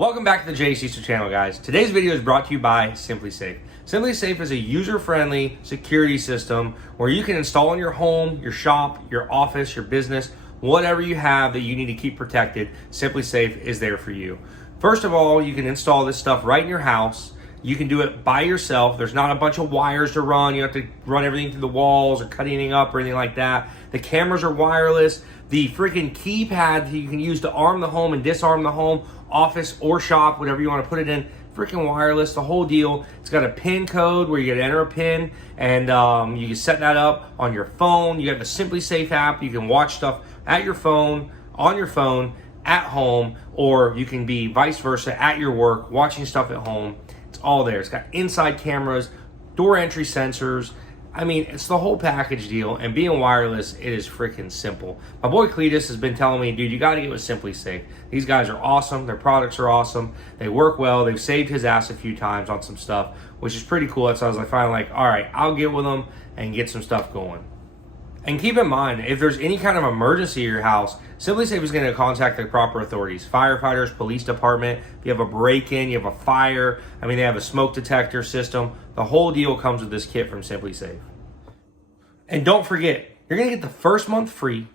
Welcome back to the Jay Cecil channel, guys. Today's video is brought to you by SimpliSafe. SimpliSafe is a user-friendly security system where you can install in your home, your shop, your office, your business, whatever you have that you need to keep protected. SimpliSafe is there for you. First of all, you can install this stuff right in your house. You can do it by yourself. There's not a bunch of wires to run. You don't have to run everything through the walls or cut anything up or anything like that. The cameras are wireless. The freaking keypad that you can use to arm the home and disarm the home, office or shop, whatever you want to put it in, freaking wireless, the whole deal. It's got a PIN code where you can enter a PIN and you can set that up on your phone. You have the SimpliSafe app. You can watch stuff at your phone, on your phone, at home, or you can be vice versa at your work, watching stuff at home. It's all there. It's got inside cameras, door entry sensors. I mean, it's the whole package deal, and being wireless, it is freaking simple. My boy Cletus has been telling me, dude, you got to get with SimpliSafe. These guys are awesome. Their products are awesome. They work well. They've saved his ass a few times on some stuff, which is pretty cool. So I was like, finally like, all right, I'll get with them and get some stuff going. And keep in mind, if there's any kind of emergency at your house, SimpliSafe is going to contact the proper authorities, firefighters, police department. If you have a break-in, you have a fire, I mean, they have a smoke detector system. The whole deal comes with this kit from SimpliSafe. And don't forget, you're going to get the first month free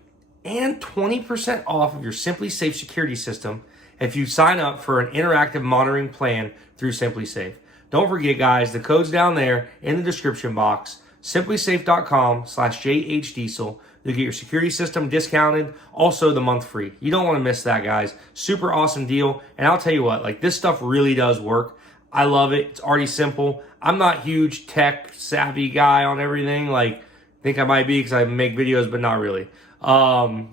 and 20% off of your SimpliSafe security system if you sign up for an interactive monitoring plan through SimpliSafe. Don't forget, guys, the code's down there in the description box. SimpliSafe.com/JHDiesel. You'll get your security system discounted, also the month free. You don't want to miss that, guys. Super awesome deal. And I'll tell you what, like, this stuff really does work. I love it. It's already simple. I'm not a huge tech savvy guy on everything. Like, I think I might be because I make videos, but not really.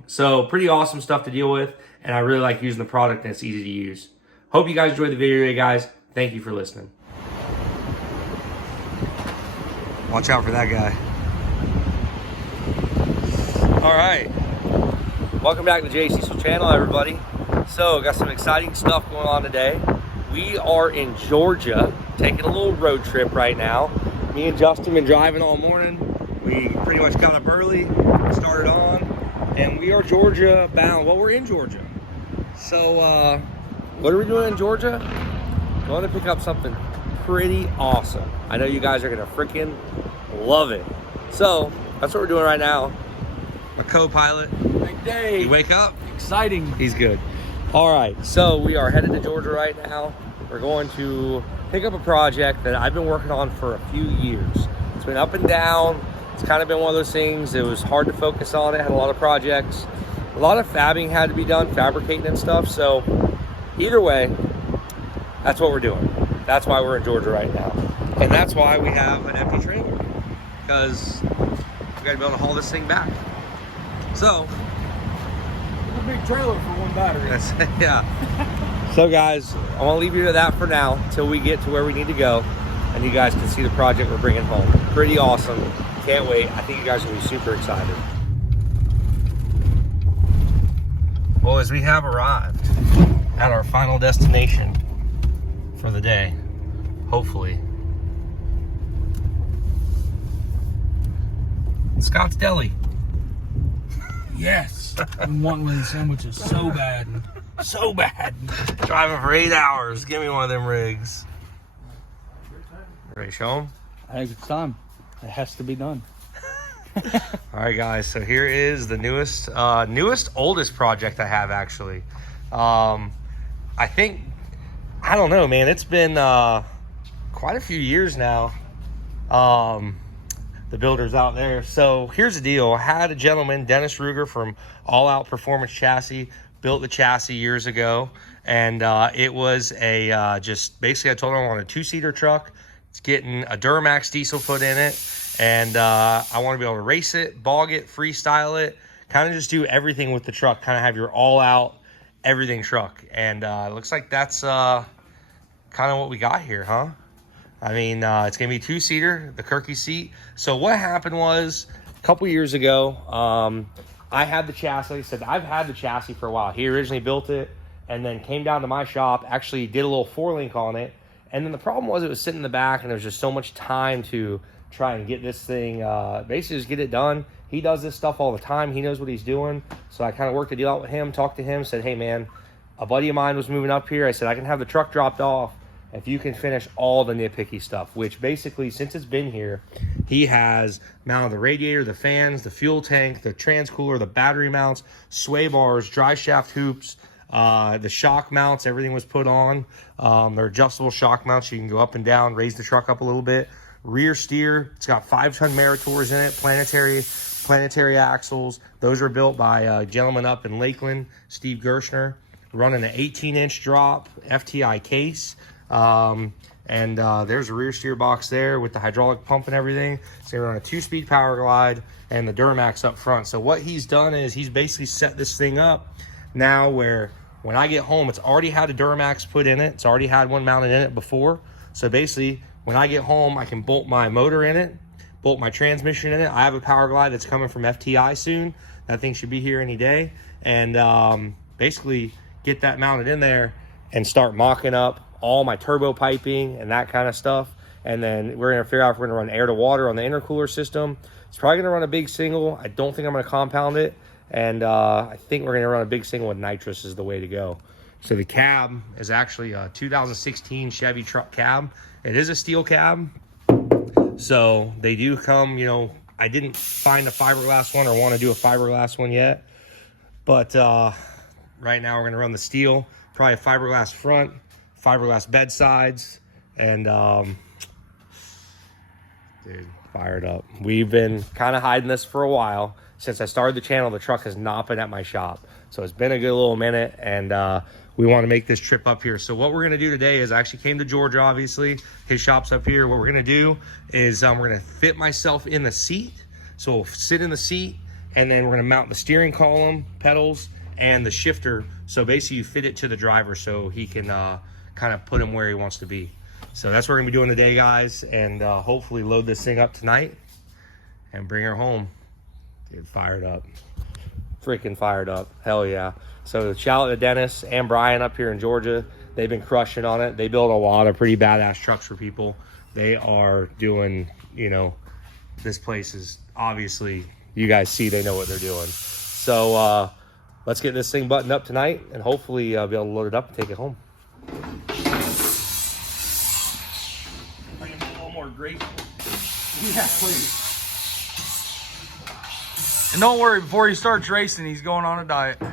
So pretty awesome stuff to deal with. And I really like using the product, and it's easy to use. Hope you guys enjoyed the video today, guys. Thank you for listening. Watch out for that guy. All right. Welcome back to the Jay Cecil channel, everybody. So, got some exciting stuff going on today. We are in Georgia, taking a little road trip right now. Me and Justin been driving all morning. We pretty much got up early, started on, and we are Georgia bound. Well, we're in Georgia. So, what are we doing in Georgia? Going to pick up something pretty awesome. I know you guys are gonna freaking love it. So that's what we're doing right now. My co-pilot, Big day. you wake up? Exciting. He's good. All right, so we are headed to Georgia right now. We're going to pick up a project that I've been working on for a few years. It's been up and down. It's kind of been one of those things. It was hard to focus on it. Had a lot of projects. A lot of fabbing had to be done, fabricating and stuff. So either way, that's what we're doing. That's why we're in Georgia right now. And that's why we have an empty trailer, because we gotta be able to haul this thing back. So, It's a big trailer for one battery. that's, yeah. So guys, I wanna leave you to that for now, till we get to where we need to go, and you guys can see the project we're bringing home. Pretty awesome. Can't wait. I think you guys will be super excited. Boys, we have arrived at our final destination for the day, hopefully. Scott's Deli. Yes. I'm wanting one of these sandwiches so bad. So bad. Driving for 8 hours. Give me one of them rigs. Ready to show them? I think it's time. It has to be done. All right, guys. So here is the newest, oldest project I have, actually. I think, I don't know, man. It's been quite a few years now. The builders out there. So here's the deal. I had a gentleman, Dennis Ruger from All Out Performance Chassis, built the chassis years ago. And it was a, just basically I told him I want a 2-seater truck. It's getting a Duramax diesel put in it. And I want to be able to race it, bog it, freestyle it, kind of just do everything with the truck, kind of have your all out everything truck. And it looks like that's kind of what we got here, huh? I mean, it's going to be 2-seater, the Kirky seat. So what happened was, a couple years ago, I had the chassis. Like I said, I've had the chassis for a while. He originally built it and then came down to my shop, actually did a little 4-link on it. And then the problem was it was sitting in the back, and there was just so much time to try and get this thing, basically just get it done. He does this stuff all the time. He knows what he's doing. So I kind of worked a deal out with him, talked to him, said, hey, man, a buddy of mine was moving up here. I said, I can have the truck dropped off if you can finish all the nitpicky stuff, which basically, since it's been here, he has mounted the radiator, the fans, the fuel tank, the transcooler, the battery mounts, sway bars, dry shaft hoops, the shock mounts, everything was put on. They're adjustable shock mounts. You can go up and down, raise the truck up a little bit. Rear steer, it's got 5-ton Meritors in it, planetary axles. Those were built by a gentleman up in Lakeland, Steve Gershner, running an 18-inch drop FTI case. There's a rear steer box there with the hydraulic pump and everything. So you're on a 2-speed power glide and the Duramax up front. So what he's done is he's basically set this thing up now where when I get home, it's already had a Duramax put in it. It's already had one mounted in it before. So basically when I get home, I can bolt my motor in it, bolt my transmission in it. I have a power glide that's coming from FTI soon. That thing should be here any day. And basically get that mounted in there and start mocking up all my turbo piping and that kind of stuff. And then we're gonna figure out if we're gonna run air to water on the intercooler system. It's probably gonna run a big single. I don't think I'm gonna compound it. And I think we're gonna run a big single with nitrous is the way to go. So the cab is actually a 2016 Chevy truck cab. It is a steel cab. So they do come, you know, I didn't find a fiberglass one or want to do a fiberglass one yet. But right now we're gonna run the steel, probably a fiberglass front, fiberglass bed sides, and dude, fired up. We've been kind of hiding this for a while. Since I started the channel, the truck has not been at my shop. So it's been a good little minute, and we want to make this trip up here. So what we're gonna do today is I actually came to Georgia, obviously. His shop's up here. What we're gonna do is we're gonna fit myself in the seat. So we'll sit in the seat, and then we're gonna mount the steering column, pedals, and the shifter. So basically you fit it to the driver so he can kind of put him where he wants to be. So that's what we're gonna be doing today, guys, and hopefully load this thing up tonight and bring her home. Dude, fired up. Freaking fired up. Hell yeah. So shout out to Dennis and Brian up here in Georgia. They've been crushing on it. They build a lot of pretty badass trucks for people. They are doing, you know, this place is obviously, you guys see, they know what they're doing. So let's get this thing buttoned up tonight and hopefully be able to load it up and take it home. I am a little more grateful. Yeah, please. And don't worry, before he starts racing, he's going on a diet. See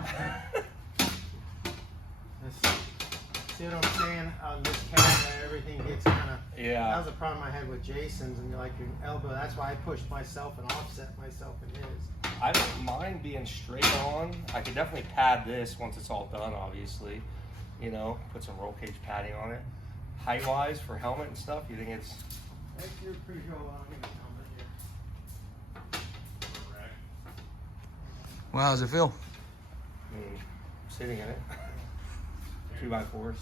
what I'm saying? On this cab, everything gets kind of. Yeah. That was a problem I had with Jason's, and like your elbow. That's why I pushed myself and offset myself in his. I don't mind being straight on. I could definitely pad this once it's all done, obviously. You know, put some roll cage padding on it. Height-wise for helmet and stuff, you think it's... I think you're pretty sure I'll get a helmet here. Well, how does it feel? Sitting in it. 2x4s. What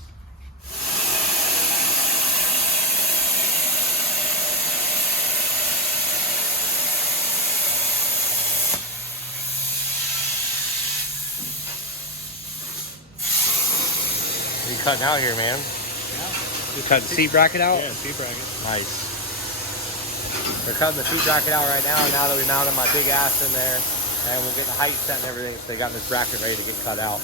are you cutting out here, man? Yeah. You cut the seat bracket out? Yeah, seat bracket. Nice. They're cutting the seat bracket out right now, and now that we mounted my big ass in there, and we'll get the height set and everything, so they got this bracket ready to get cut out.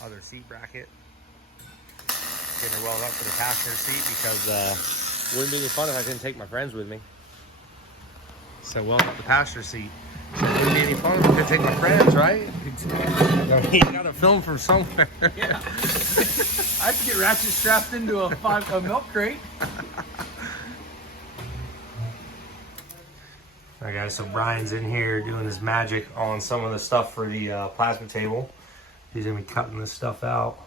Other seat bracket. Getting her welded up for the passenger seat because wouldn't be any fun if I didn't take my friends with me. So weld up the passenger seat. So it wouldn't be any fun if I didn't take my friends, right? You gotta film from somewhere. Yeah. I have to get ratchet strapped into a milk crate. Alright guys, so Brian's in here doing his magic on some of the stuff for the plasma table. He's gonna be cutting this stuff out,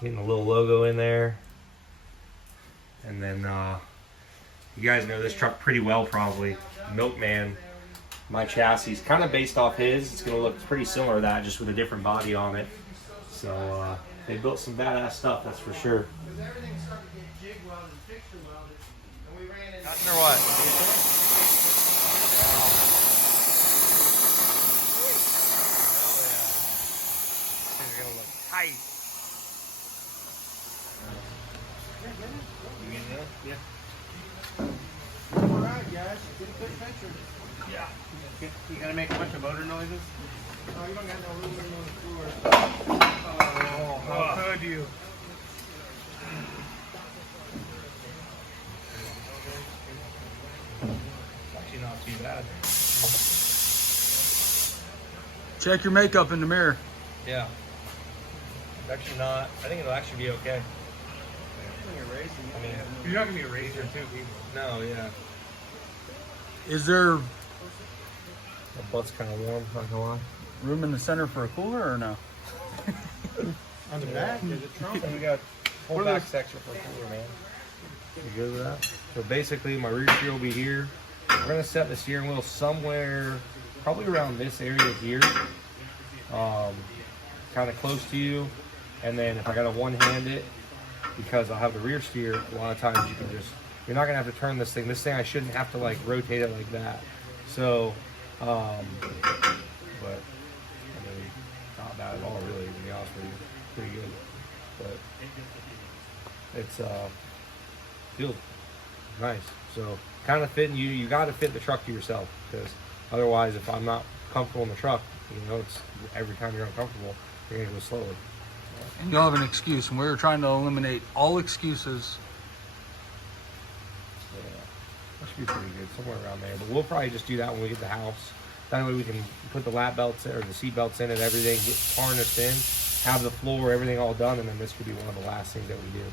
getting a little logo in there, and then you guys know this truck pretty well probably. Milkman, my chassis is kind of based off his. It's gonna look pretty similar to that, just with a different body on it. So they built some badass stuff, that's for sure. Everything started to get jig welded, fixture welded, and we ran into. Nothing or what? guy. Yeah. All right, guys. Get a good picture. Yeah. You gotta make a bunch of motor noises? Oh, you don't got no room on the floor. Oh, how could you? Actually not too bad. Check your makeup in the mirror. Yeah. It's actually not. I think it'll actually be okay. I mean, You're not gonna be a razor too, people. no, yeah. Is there My butt's kind of warm, not gonna lie. room in the center for a cooler or no? On the back, there's a trunk. We got full back section for a cooler, man. You good with that? So basically, my rear steer will be here. We're gonna set the steering wheel somewhere, probably around this area here, kind of close to you. And then if I gotta one-hand it, because I'll have the rear steer, a lot of times you can just, you're not gonna have to turn this thing. This thing I shouldn't have to like rotate it like that. So, but I mean, not bad at all, really, to be honest with you. Pretty good, but it's feels nice. So kind of fitting you. You got to fit the truck to yourself, because otherwise, if I'm not comfortable in the truck, you know, it's every time you're uncomfortable, you're gonna go slower. And you'll have an excuse, and we're trying to eliminate all excuses. Yeah, that should be pretty good, somewhere around there. But we'll probably just do that when we get the house. That way we can put the lap belts in, or the seat belts in and everything, get harnessed in, have the floor, everything all done, and then this could be one of the last things that we do.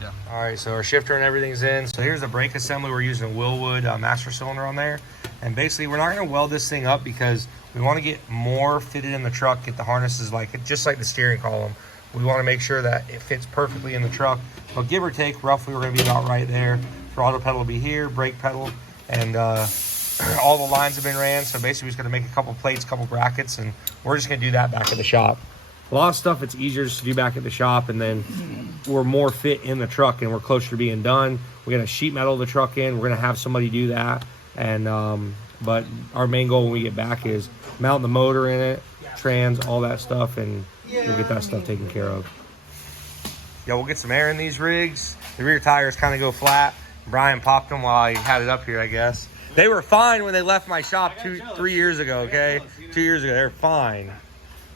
Yeah. All right, so our shifter and everything's in. So here's the brake assembly. We're using a Willwood master cylinder on there. And basically, we're not going to weld this thing up because we want to get more fitted in the truck, get the harnesses just like the steering column. We want to make sure that it fits perfectly in the truck. But give or take, roughly, we're going to be about right there. Throttle pedal will be here, brake pedal, and all the lines have been ran. So basically, we're just going to make a couple plates, couple brackets, and we're just going to do that back at the shop. A lot of stuff it's easier just to do back at the shop, and then we're more fit in the truck and we're closer to being done. We're gonna sheet metal the truck in. We're gonna have somebody do that, and but our main goal when we get back is mount the motor in it, trans, all that stuff, and we'll get that stuff taken care of. Yeah, we'll get some air in these rigs. The rear tires kind of go flat. Brian popped them while he had it up here, I guess. They were fine when they left my shop 3 years ago, okay? 2 years ago, they're fine.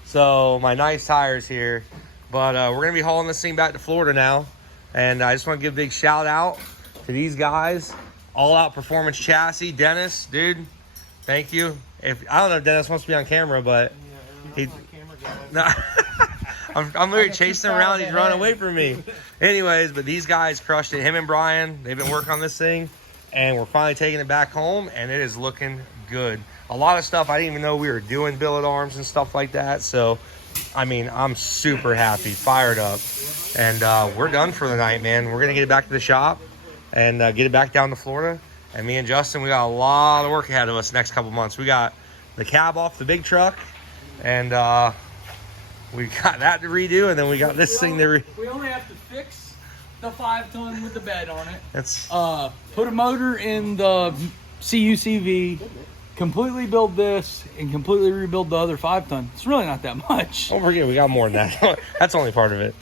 So my nice tires here, but we're gonna be hauling this thing back to Florida now, and I just want to give a big shout out to these guys, All Out Performance Chassis. Dennis, dude, thank you. If I don't know if Dennis wants to be on camera, but he, no, I'm literally chasing him around. He's running away from me. Anyways, but these guys crushed it. Him and Brian, they've been working on this thing, and we're finally taking it back home, and it is looking good. A lot of stuff I didn't even know we were doing, billet arms and stuff like that. So, I mean, I'm super happy, fired up. And we're done for the night, man. We're going to get it back to the shop and get it back down to Florida. And me and Justin, we got a lot of work ahead of us next couple months. We got the cab off the big truck, and we got that to redo, and then we got this thing to We only have to fix the 5-ton with the bed on it. That's Put a motor in the CUCV, completely build this, and completely rebuild the other 5-ton. It's really not that much. Don't forget, we got more than that. That's only part of it.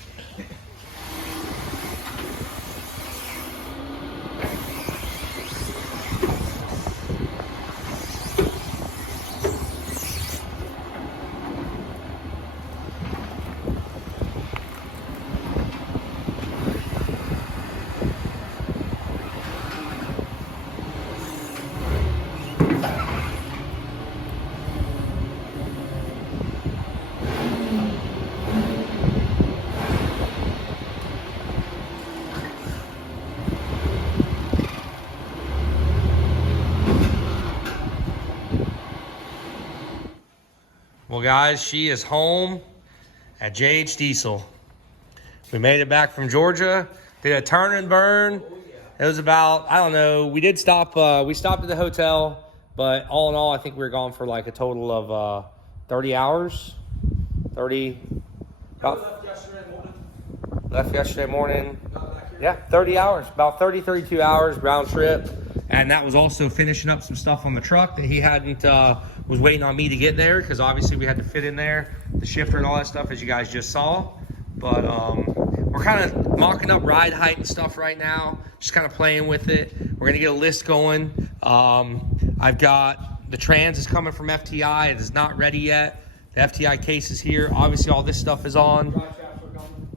Well, guys, she is home at JH Diesel. We made it back from Georgia, did a turn and burn. It was about, I don't know, we did stop, we stopped at the hotel, but all in all, I think we were gone for like a total of 30 hours. 30, left yesterday morning. Yeah, 30 hours, about 32 hours round trip. And that was also finishing up some stuff on the truck that he hadn't, was waiting on me to get there, because obviously we had to fit in there the shifter and all that stuff, as you guys just saw. But we're kind of mocking up ride height and stuff right now, just kind of playing with it. We're gonna get a list going. I've got the trans is coming from FTI. It is not ready yet. The FTI case is here. Obviously all this stuff is on.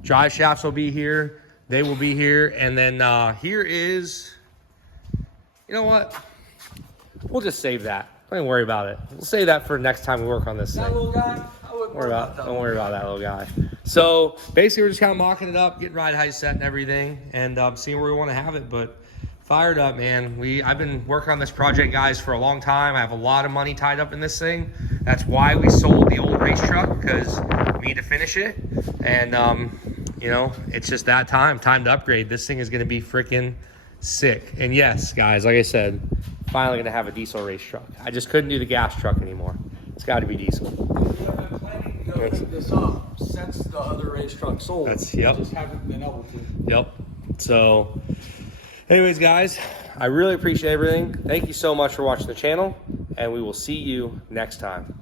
Drive shafts will be here. They will be here. And then here is, you know what? We'll just save that. Don't even worry about it. We'll save that for next time we work on this thing. That little guy? Don't Don't worry about that little guy. So basically we're just kind of mocking it up, getting ride height set and everything, and seeing where we want to have it. But fired up, man. I've been working on this project, guys, for a long time. I have a lot of money tied up in this thing. That's why we sold the old race truck, because we need to finish it. And you know, it's just that time to upgrade. This thing is going to be freaking sick. And yes, guys, like I said, finally going to have a diesel race truck. I just couldn't do the gas truck anymore. It's got to be diesel. We've been planning to pick this up since the other race truck sold. Yep. Just haven't been able to. Yep. So anyways, guys, I really appreciate everything. Thank you so much for watching the channel, and we will see you next time.